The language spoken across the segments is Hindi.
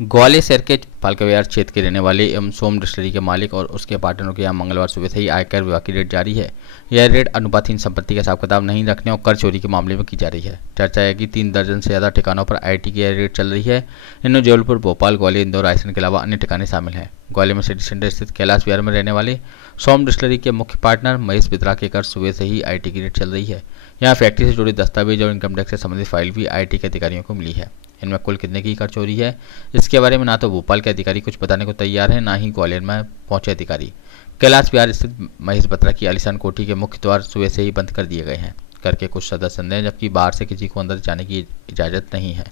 ग्वालियर शहर के पालकविहार क्षेत्र के रहने वाले एवं सोम डिस्टिलरी के मालिक और उसके पार्टनरों के यहाँ मंगलवार सुबह से ही आयकर विभाग की रेड जारी है। यह रेड अनुपातहीन संपत्ति का हिसाब किताब नहीं रखने और कर चोरी के मामले में की जा रही है। चर्चा है कि 3 दर्जन से ज़्यादा ठिकानों पर आईटी की यह रेड चल रही है। इनमें जबलपुर, भोपाल, ग्वालियर, इंदौर, रायसेन के अलावा अन्य ठिकाने शामिल हैं। ग्वालियर में सिटी सेंटर स्थित कैलाश विहार में रहने वाले सोम डिस्टिलरी के मुख्य पार्टनर महेश बित्रा के घर सुबह से ही आईटी की रेड चल रही है। यहाँ फैक्ट्री से जुड़े दस्तावेज और इनकम टैक्स से संबंधित फाइल भी आईटी के अधिकारियों को मिली है। इनमें कुल कितने की कर चोरी है, इसके बारे में ना तो भोपाल के अधिकारी कुछ बताने को तैयार हैं, ना ही ग्वालियर में पहुंचे अधिकारी। कैलाश विहार स्थित महेश बत्रा की आलीशान कोठी के मुख्य द्वार सुबह से ही बंद कर दिए गए हैं। घर के कुछ सदस्य अंदर, जबकि बाहर से किसी को अंदर जाने की इजाज़त नहीं है।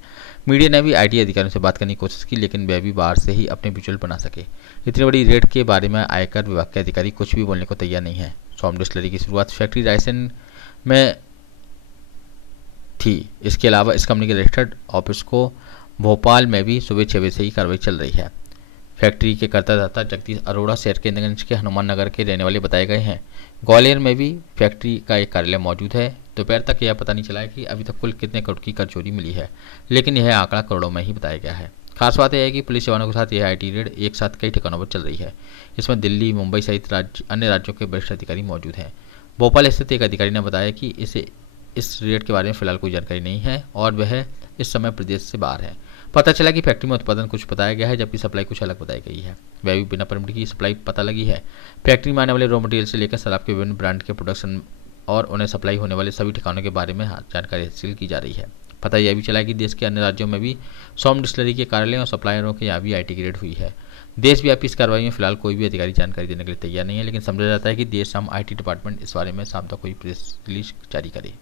मीडिया ने भी आईटी अधिकारियों से बात करने की कोशिश की, लेकिन वे भी बाहर से ही अपने विजुअल बना सके। इतनी बड़ी रेड के बारे में आयकर विभाग के अधिकारी कुछ भी बोलने को तैयार नहीं है। सोम डिस्टिलरी की शुरुआत फैक्ट्री रायसेन में थी। इसके अलावा इस कंपनी के रजिस्टर्ड ऑफिस को भोपाल में भी सुबह 6 बजे से ही कार्रवाई चल रही है। फैक्ट्री के कर्तादाता जगदीश अरोड़ा शहर के इंद्रगंज के हनुमान नगर के रहने वाले बताए गए हैं। ग्वालियर में भी फैक्ट्री का एक कार्यालय मौजूद है। दोपहर तक यह पता नहीं चला है कि अभी तक कुल कितने करोड़ की कर चोरी मिली है, लेकिन यह आंकड़ा करोड़ों में ही बताया गया है। खास बात यह है कि पुलिस जवानों के साथ यह आईटी रेड एक साथ कई ठिकानों पर चल रही है। इसमें दिल्ली, मुंबई सहित अन्य राज्यों के वरिष्ठ अधिकारी मौजूद हैं। भोपाल स्थित एक अधिकारी ने बताया कि इस रेड के बारे में फिलहाल कोई जानकारी नहीं है और वह इस समय प्रदेश से बाहर है। पता चला कि फैक्ट्री में उत्पादन कुछ बताया गया है, जबकि सप्लाई कुछ अलग बताई गई है। वह भी बिना परमिट की सप्लाई पता लगी है। फैक्ट्री में आने वाले रॉ मटेरियल से लेकर शराब के विभिन्न ब्रांड के प्रोडक्शन और उन्हें सप्लाई होने वाले सभी ठिकानों के बारे में जानकारी हासिल की जा रही है। पता यह भी चला कि देश के अन्य राज्यों में भी सोम डिस्टिलरी के कार्यालय और सप्लायरों के यहाँ भी आईटी की रेड हुई है। देशव्यापी इस कार्रवाई में फिलहाल कोई भी अधिकारी जानकारी देने के लिए तैयार नहीं है, लेकिन समझा जाता है कि देर शाम आईटी डिपार्टमेंट इस बारे में शाम तक कोई प्रेस रिलीज जारी करे।